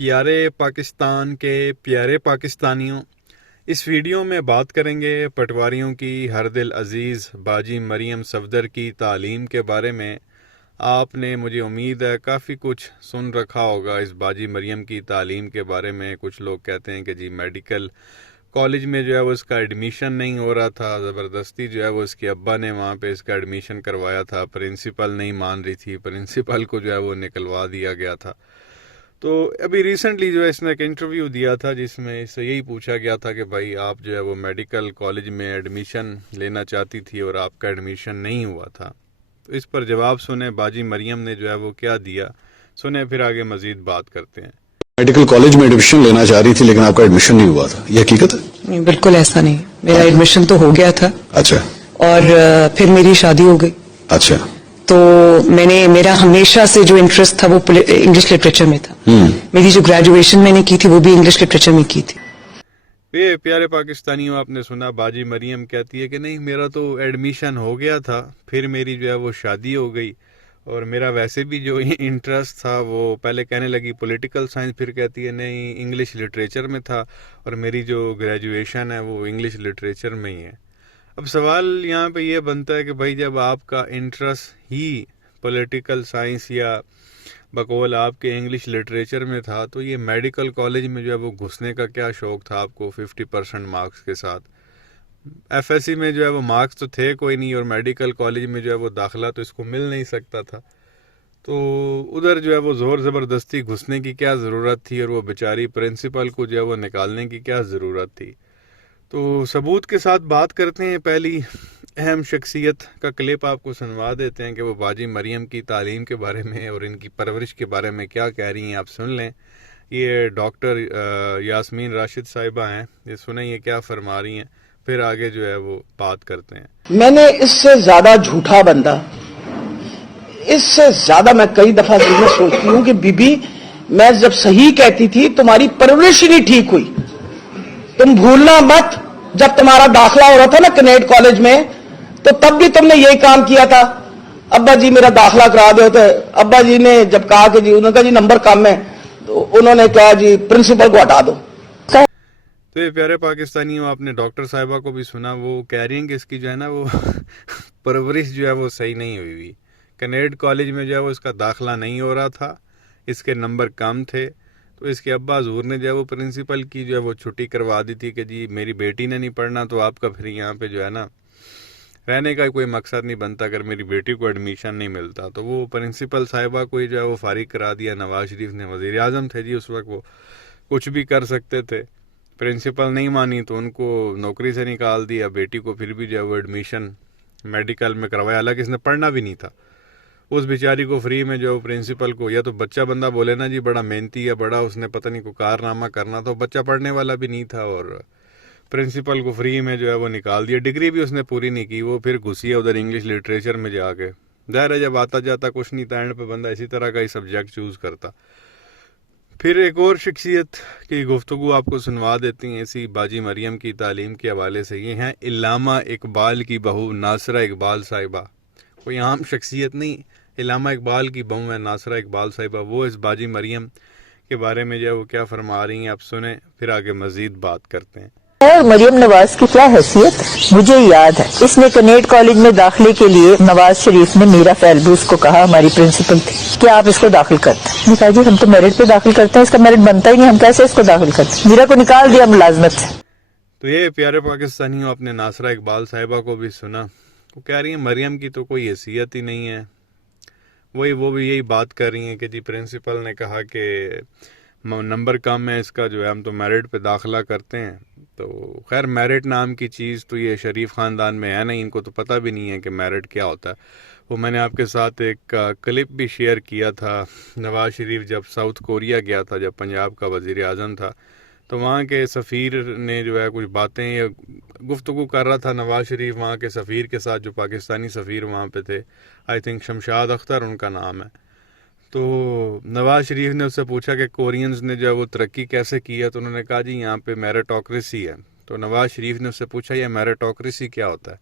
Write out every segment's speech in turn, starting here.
پیارے پاکستان کے پیارے پاکستانیوں، اس ویڈیو میں بات کریں گے پٹواریوں کی ہر دل عزیز باجی مریم صفدر کی تعلیم کے بارے میں۔ آپ نے، مجھے امید ہے، کافی کچھ سن رکھا ہوگا اس باجی مریم کی تعلیم کے بارے میں۔ کچھ لوگ کہتے ہیں کہ جی میڈیکل کالج میں جو ہے وہ اس کا ایڈمیشن نہیں ہو رہا تھا، زبردستی جو ہے وہ اس کے ابا نے وہاں پہ اس کا ایڈمیشن کروایا تھا، پرنسپل نہیں مان رہی تھی، پرنسپل کو جو ہے وہ نکلوا دیا گیا تھا۔ تو ابھی ریسنٹلی جو ہے اس نے ایک انٹرویو دیا تھا جس میں اس سے یہی پوچھا گیا تھا کہ بھائی آپ جو ہے وہ میڈیکل کالج میں ایڈمیشن لینا چاہتی تھی اور آپ کا ایڈمیشن نہیں ہوا تھا۔ تو اس پر جواب سنیں باجی مریم نے جو ہے وہ کیا دیا، سنیں پھر آگے مزید بات کرتے ہیں۔ میڈیکل کالج میں ایڈمیشن لینا چاہ رہی تھی لیکن آپ کا ایڈمیشن نہیں ہوا تھا، یہ حقیقت ہے؟ نہیں، بالکل ایسا نہیں، میرا ایڈمیشن تو ہو گیا تھا۔ اچھا اور پھر میری شادی ہو گئی، اچھا تو میرا ہمیشہ سے جو انٹرسٹ تھا وہ انگلش لٹریچر میں تھا۔ میری جو گریجویشن میں نے کی تھی وہ بھی انگلش لٹریچر میں کی تھی۔ یہ پیارے پاکستانیوں، آپ نے سنا باجی مریم کہتی ہے کہ نہیں میرا تو ایڈمیشن ہو گیا تھا، پھر میری جو ہے وہ شادی ہو گئی، اور میرا ویسے بھی جو انٹرسٹ تھا وہ پہلے کہنے لگی پولیٹیکل سائنس، پھر کہتی ہے نہیں انگلش لٹریچر میں تھا، اور میری جو گریجویشن ہے وہ انگلش لٹریچر میں ہی ہے۔ اب سوال یہاں پہ یہ بنتا ہے کہ بھائی جب آپ کا انٹرسٹ ہی پولیٹیکل سائنس یا بقول آپ کے انگلش لٹریچر میں تھا، تو یہ میڈیکل کالج میں جو ہے وہ گھسنے کا کیا شوق تھا آپ کو 50% مارکس کے ساتھ؟ ایف ایس سی میں جو ہے وہ مارکس تو تھے کوئی نہیں، اور میڈیکل کالج میں جو ہے وہ داخلہ تو اس کو مل نہیں سکتا تھا، تو ادھر جو ہے وہ زور زبردستی گھسنے کی کیا ضرورت تھی، اور وہ بیچاری پرنسپل کو جو ہے وہ نکالنے کی کیا ضرورت تھی؟ تو ثبوت کے ساتھ بات کرتے ہیں۔ پہلی اہم شخصیت کا کلپ آپ کو سنوا دیتے ہیں کہ وہ باجی مریم کی تعلیم کے بارے میں اور ان کی پرورش کے بارے میں کیا کہہ رہی ہیں، آپ سن لیں۔ یہ ڈاکٹر یاسمین راشد صاحبہ ہیں، یہ سنیں یہ کیا فرما رہی ہیں، پھر آگے جو ہے وہ بات کرتے ہیں۔ میں نے اس سے زیادہ جھوٹا بندہ، اس سے زیادہ میں کئی دفعہ دل میں سوچتی ہوں کہ بی بی میں جب صحیح کہتی تھی تمہاری پرورش ہی نہیں ٹھیک ہوئی۔ تم بھولنا مت، جب تمہارا داخلہ ہو رہا تھا نا کنیڈ کالج میں، تو تب بھی تم نے یہی کام کیا تھا، ابا جی میرا داخلہ کرا دو، تو ابا جی نے جب کہا کہ جی، انہوں نے کہا جی نمبر کم ہے، تو انہوں نے کہا جی پرنسپل کو ہٹا دو۔ تو یہ پیارے پاکستانیوں، آپ نے ڈاکٹر صاحبہ کو بھی سنا، وہ کہہ رہی ہیں کہ اس کی جو ہے نا وہ پرورش جو ہے وہ صحیح نہیں ہوئی ہوئی۔ کنیڈ کالج میں جو ہے وہ اس کا داخلہ نہیں ہو رہا تھا، اس کے نمبر کم تھے، تو اس کے ابا حضور نے جو ہے وہ پرنسپل کی جو ہے وہ چھٹی کروا دی تھی کہ جی میری بیٹی نے نہیں پڑھنا، تو آپ کا پھر یہاں پہ جو ہے نا رہنے کا کوئی مقصد نہیں بنتا اگر میری بیٹی کو ایڈمیشن نہیں ملتا۔ تو وہ پرنسپل صاحبہ کو جو ہے وہ فارغ کرا دیا۔ نواز شریف نے وزیر اعظم تھے جی اس وقت، وہ کچھ بھی کر سکتے تھے۔ پرنسپل نہیں مانی تو ان کو نوکری سے نکال دیا، بیٹی کو پھر بھی جو ہے وہ ایڈمیشن میڈیکل میں کروایا، حالانکہ اس نے پڑھنا بھی نہیں تھا۔ اس بیچاری کو فری میں جو پرنسپل کو، یا تو بچہ بندہ بولے نا جی بڑا محنتی ہے، بڑا اس نے پتہ نہیں کو کارنامہ کرنا تھا، بچہ پڑھنے والا بھی نہیں تھا، اور پرنسپل کو فری میں جو ہے وہ نکال دیا۔ ڈگری بھی اس نے پوری نہیں کی، وہ پھر گھسی ہے ادھر انگلش لٹریچر میں جا کے۔ ظاہر ہے جب آتا جاتا کچھ نہیں تھا، اینڈ پہ بندہ اسی طرح کا ہی سبجیکٹ چوز کرتا۔ پھر ایک اور شخصیت کی گفتگو آپ کو سنوا دیتی ہیں اسی باجی مریم کی تعلیم کے حوالے سے۔ یہ ہیں علامہ اقبال کی بہو ناصرہ اقبال صاحبہ، کوئی عام شخصیت نہیں، علامہ اقبال کی بہو ہے ناصرہ اقبال صاحبہ۔ وہ اس باجی مریم کے بارے میں جو ہے وہ کیا فرما رہی ہیں، آپ سنیں پھر آگے مزید بات کرتے ہیں۔ اور مریم نواز کی کیا حیثیت؟ مجھے یاد ہے اس نے کنیڈ کالج میں داخلے کے لیے نواز شریف نے میرا فیلبوس کو کہا، ہماری پرنسپل تھی، کہ آپ اس کو داخل کرتے ہیں۔ میں نے کہا جی ہم تو میرٹ پہ داخل کرتے ہیں، اس کا میرٹ بنتا ہی نہیں، ہم کیسے اس کو داخل کرتے ہیں؟ میرا کو نکال دیا ملازمت سے۔ تو یہ پیارے پاکستانیوں، اپنے ناصرہ اقبال صاحبہ کو بھی سنا، وہ کہہ رہی ہیں مریم کی تو کوئی حیثیت ہی نہیں ہے۔ وہ بھی یہی بات کر رہی ہیں کہ جی پرنسپل نے کہا کہ نمبر کم ہے اس کا، جو ہے ہم تو میرٹ پہ داخلہ کرتے ہیں۔ تو خیر میرٹ نام کی چیز تو یہ شریف خاندان میں ہے نہیں، ان کو تو پتہ بھی نہیں ہے کہ میرٹ کیا ہوتا ہے۔ وہ میں نے آپ کے ساتھ ایک کلپ بھی شیئر کیا تھا، نواز شریف جب ساؤتھ کوریا گیا تھا، جب پنجاب کا وزیر اعظم تھا، تو وہاں کے سفیر نے جو ہے کچھ باتیں یا گفتگو کر رہا تھا نواز شریف وہاں کے سفیر کے ساتھ، جو پاکستانی سفیر وہاں پہ تھے، آئی تھنک شمشاد اختر ان کا نام ہے۔ تو نواز شریف نے اس سے پوچھا کہ کورینز نے جو ہے وہ ترقی کیسے کی ہے، تو انہوں نے کہا جی یہاں پہ میرٹوکریسی ہے۔ تو نواز شریف نے اس سے پوچھا یہ میرٹوکریسی کیا ہوتا ہے؟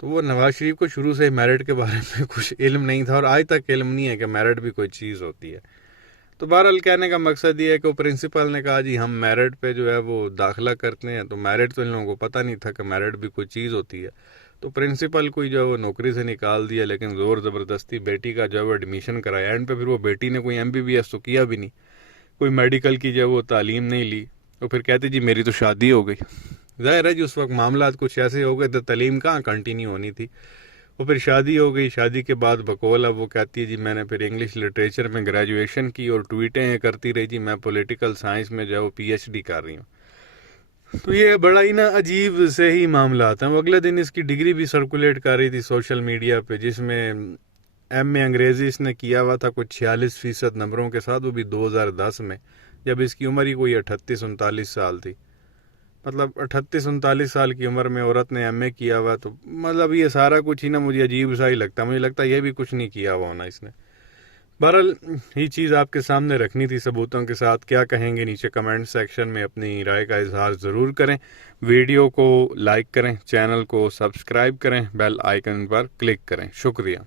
تو وہ نواز شریف کو شروع سے میرٹ کے بارے میں کچھ علم نہیں تھا، اور آج تک علم نہیں ہے کہ میرٹ بھی کوئی چیز ہوتی ہے۔ تو بہرحال کہنے کا مقصد یہ ہے کہ وہ پرنسپل نے کہا جی ہم میرٹ پہ جو ہے وہ داخلہ کرتے ہیں. تو میرٹ تو ان لوگوں کو پتہ نہیں تھا کہ میرٹ بھی کوئی چیز ہوتی ہے. تو پرنسپل کوئی جو ہے وہ نوکری سے نکال دیا, لیکن زور زبردستی بیٹی کا جو ہے وہ ایڈمیشن کرایا. اینڈ پہ پھر وہ بیٹی نے کوئی MBBS تو کیا بھی نہیں, کوئی میڈیکل کی جو ہے وہ تعلیم نہیں لی. تو پھر کہتے جی میری تو شادی ہو گئی. ظاہر ہے جی اس وقت معاملات کچھ ایسے ہو گئے تو تعلیم کہاں کنٹینیو ہونی تھی. وہ پھر شادی ہو گئی. شادی کے بعد بقول اب وہ کہتی ہے جی میں نے پھر انگلش لٹریچر میں گریجویشن کی, اور ٹویٹیں کرتی رہی جی میں پولیٹیکل سائنس میں جو ہے وہ PhD کر رہی ہوں. تو یہ بڑا ہی نا عجیب سے ہی معاملات ہیں. وہ اگلے دن اس کی ڈگری بھی سرکولیٹ کر رہی تھی سوشل میڈیا پہ, جس میں MA انگریزی اس نے کیا ہوا تھا کچھ 46% نمبروں کے ساتھ, وہ بھی 2010 میں, جب اس کی عمر ہی کوئی 38-39 سال تھی. مطلب 38-39 سال کی عمر میں عورت نے MA کیا ہوا. تو مطلب یہ سارا کچھ ہی نا مجھے عجیب سا ہی لگتا ہے. مجھے لگتا ہے یہ بھی کچھ نہیں کیا ہوا ہونا اس نے. بہرحال یہ چیز آپ کے سامنے رکھنی تھی ثبوتوں کے ساتھ. کیا کہیں گے نیچے کمنٹ سیکشن میں اپنی رائے کا اظہار ضرور کریں. ویڈیو کو لائک کریں, چینل کو سبسکرائب کریں, بیل آئیکن پر کلک کریں. شکریہ.